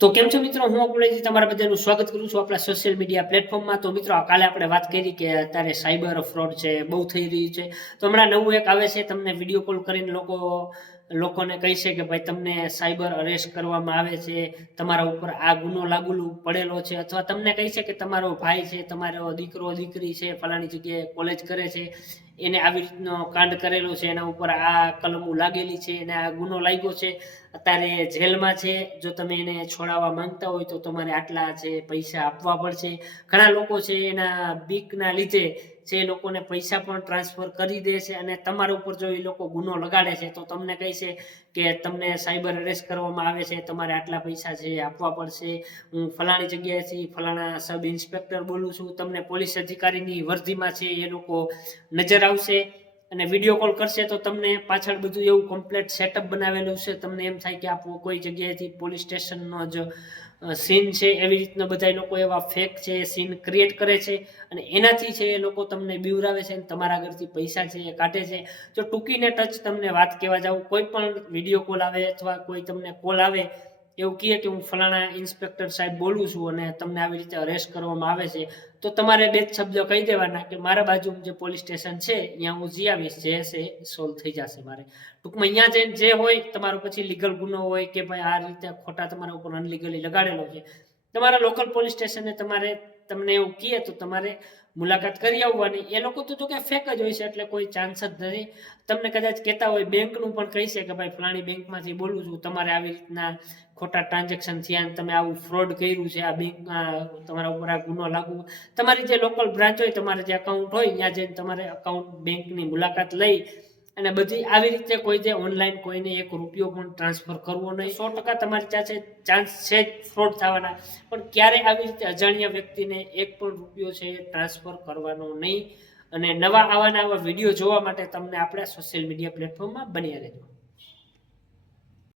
તો કેમ છો મિત્રો, હું અપુલેજી તમારા બધાનું સ્વાગત કરું છું આપણા સોશિયલ મીડિયા પ્લેટફોર્મમાં. તો મિત્રો, કાલે આપણે વાત કરી કે અત્યારે સાયબર ફ્રોડ છે બહુ થઈ રહ્યું છે. તો હમણાં નવું એક આવે છે, તમને વિડીયો કોલ કરીને લોકોને કહી છે કે ભાઈ તમને સાયબર અરેસ્ટ કરવામાં આવે છે, તમારા ઉપર આ ગુનો લાગુ પડેલો છે, અથવા તમને કહી છે કે તમારો ભાઈ છે, તમારો દીકરો દીકરી છે, ફલાણી જગ્યાએ કોલેજ કરે છે, એને આવી રીતનો કાંડ કરેલો છે, એના ઉપર આ કલમો લાગેલી છે, એને આ ગુનો લાગ્યો છે, અત્યારે જેલમાં છે, જો તમે એને છોડાવવા માંગતા હોય તો તમારે આટલા છે પૈસા આપવા પડશે. ઘણા લોકો છે એના બીકના લીધે જે લોકોને પૈસા પણ ટ્રાન્સફર કરી દે છે, અને તમારા ઉપર જો એ લોકો ગુનો લગાડે છે તો તમને કહે છે કે તમને સાયબર અરેસ્ટ કરવામાં આવે છે, તમારે આટલા પૈસા છે આપવા પડશે. હું ફલાણી જગ્યાએથી ફલાણા સબ ઇન્સ્પેક્ટર બોલું છું, તમને પોલીસ અધિકારીની વર્દીમાં છે એ લોકો નજર આવશે અને વિડીયો કોલ કરશે તો તમને પાછળ બધું એવું કમ્પ્લીટ સેટઅપ બનાવેલું છે. તમને એમ થાય કે આ કોઈ જગ્યાએથી પોલીસ સ્ટેશનનો જ સીન છે, એવી રીતના બધા લોકો એવા ફેક છે સીન ક્રિએટ કરે છે, અને એનાથી છે એ લોકો તમને બીવરાવે છે, તમારા આગળથી પૈસા છે એ કાઢે છે. જો ટૂંકીને ટચ તમને વાત કહેવા જાઉં, કોઈ પણ વિડીયો કોલ આવે અથવા કોઈ તમને કોલ આવે એવું કહે કે હું ફલાણા ઇન્સ્પેક્ટર સાહેબ બોલું છું અને તમને આવી રીતે અરેસ્ટ કરવામાં આવે છે, તો તમારે બે જ શબ્દો કહી દેવાના કે મારા બાજુમાં જે પોલીસ સ્ટેશન છે ત્યાં હું જઈ આવીશ, જે હશે સોલ્વ થઈ જશે. મારે ટૂંકમાં અહીંયા જઈને જે હોય તમારો પછી લીગલ ગુનો હોય કે ભાઈ આ રીતે ખોટા તમારા ઉપર અનલીગલી લગાડેલો છે, તમારા લોકલ પોલીસ સ્ટેશને તમને એવું કહે તો તમારે મુલાકાત કરી આવવાની. એ લોકો તો જો કે ફેક જ હોય છે એટલે કોઈ ચાન્સ જ નથી. તમને કદાચ કહેતા હોય બેંકનું પણ કહી છે કે ભાઈ ફલાણી બેંકમાંથી બોલું છું, તમારે આવી રીતના ખોટા ટ્રાન્ઝેક્શન થયા અને તમે આવું ફ્રોડ કર્યું છે, આ બેંકમાં તમારા ઉપર આ ગુનો લાગુ. તમારી જે લોકલ બ્રાન્ચ હોય, તમારે જે અકાઉન્ટ હોય ત્યાં જઈને તમારે અકાઉન્ટ બેંકની મુલાકાત લઈ અને બધી આવી રીતે કોઈ જે ઓનલાઈન કોઈને એક રૂપિયો પણ ટ્રાન્સફર કરવો નહીં. 100% તમારી ચાન્સ છે જ ફ્રોડ થવાના, પણ ક્યારે આવી રીતે અજાણ્યા વ્યક્તિને એક પણ રૂપિયો છે ટ્રાન્સફર કરવાનો નહીં. અને આવા વિડીયો જોવા માટે તમને આપણે સોશિયલ મીડિયા પ્લેટફોર્મમાં બન્યા રહેજો.